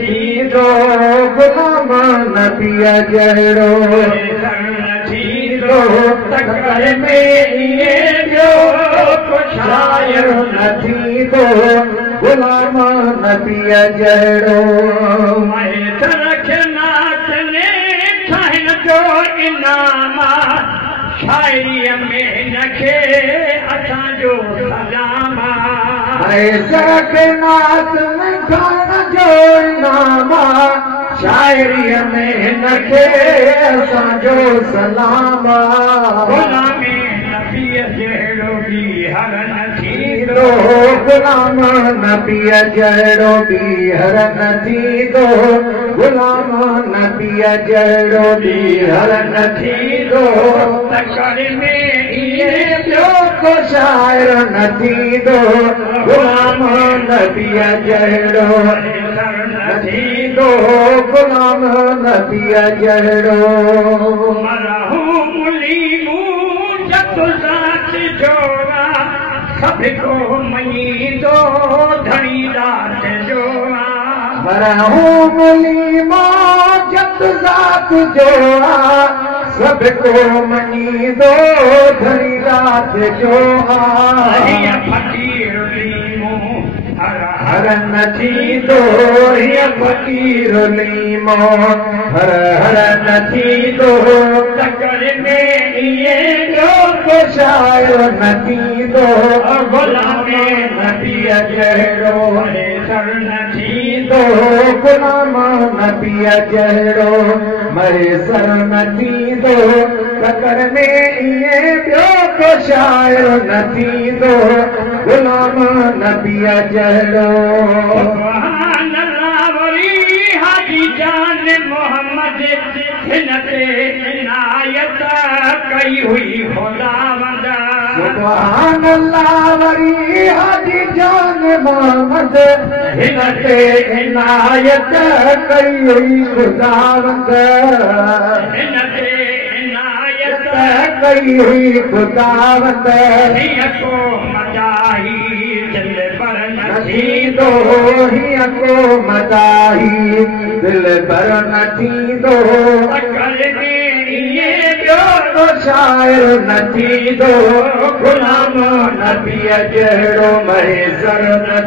थींदो गुलाम नबीअ जहिड़ो तकर में इहे ॿियो कुझु शाइर न थींदो गुलाम नबीअ जहिड़ो इनाम शाइरीअ में नखे असांजो सलाम नात में खाइण जो इनाम शाइरीअ में नखे असांजो सलाम गुलामी नबीअ जहिड़ो बि हर न थींदो गुलाम नबीअ जहिड़ो बि हर न थींदो गुलाम नबीअ जहिड़ो बि हर न थींदो तकर में इहे ॿियो को शाइर न थींदो गुलाम नबीअ जहिड़ो न थींदो गुलाम नबीअ जहिड़ो सभ को मञींदो धणी दात जो जत ज़ात जो सभ को मञींदो धणी दात जो फ़क़ीर लीमो हर न थींदो फ़क़ीर लीमो हर हर न थींदो तकर में इहे ॿियो को शाइर न थींदो गुलाम नबीअ जहिड़ो न थींदो गुलाम नबीअ जहिड़ो मयसर न थींदो तकर में इहे ॿियो को शाइर न थींदो गुलाम नबीअ जहिड़ो हाजी जान मोहम्मद हिन ते इनायत कई हुई खुदावंद सुभान अल्लाह वरी हाजी जान मोहम्मद हिन ते इनायत कई हुई खुदावंद हिन ते इनायत कई हुई खुदावंद हीअ को मदाही दिल पर न थींदो हीअ को मदाही दिल पर न थींदो तकर में इहे ॿियो को शाइर न थींदो गुलाम नबीअ जहिड़ो मयसर न